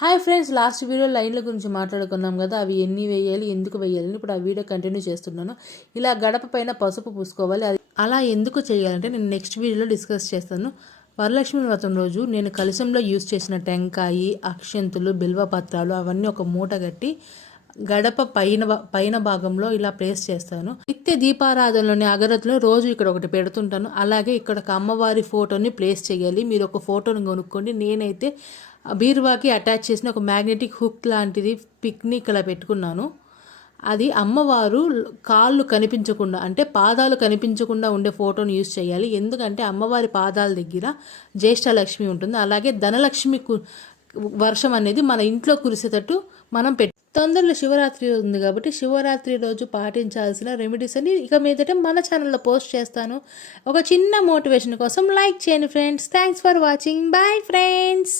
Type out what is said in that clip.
Hi friends, last video లైన్ల గురించి మాట్లాడుకున్నాం కదా, అవి ఎన్ని వేయాలి, ఎందుకు వేయాలని ఇప్పుడు ఆ వీడియో కంటిన్యూ చేస్తున్నాను. ఇలా గడప పైన పసుపు పూసుకోవాలి. అది అలా ఎందుకు చేయాలంటే నేను నెక్స్ట్ వీడియోలో డిస్కస్ చేస్తాను. వరలక్ష్మి వ్రతం రోజు నేను కలశంలో యూజ్ చేసిన టెంకాయి, అక్షంతులు, బిల్వపత్రాలు అవన్నీ ఒక మూట కట్టి గడప పైన భాగంలో ఇలా ప్లేస్ చేస్తాను. నిత్య దీపారాధనలోని అగరత్తులు రోజు ఇక్కడ ఒకటి పెడుతుంటాను. అలాగే ఇక్కడ ఒక అమ్మవారి ఫోటోని ప్లేస్ చేయాలి. మీరు ఒక ఫోటోని కొనుక్కోండి. నేనైతే బీరువాకి అటాచ్ చేసిన ఒక మ్యాగ్నెటిక్ హుక్ లాంటిది పిక్నిక్ ఇలా పెట్టుకున్నాను. అది అమ్మవారు కాళ్ళు కనిపించకుండా, అంటే పాదాలు కనిపించకుండా ఉండే ఫోటోని యూజ్ చేయాలి. ఎందుకంటే అమ్మవారి పాదాల దగ్గర జ్యేష్ఠలక్ష్మి ఉంటుంది. అలాగే ధనలక్ష్మి వర్షం అనేది మన ఇంట్లో కురిసేటట్టు మనం తొందరలో శివరాత్రి ఉంది కాబట్టి శివరాత్రి రోజు పాటించాల్సిన రెమెడీస్ అని ఇక మీదట మన ఛానల్లో పోస్ట్ చేస్తాను. ఒక చిన్న మోటివేషన్ కోసం లైక్ చేయండి friends. Thanks for watching. Bye friends.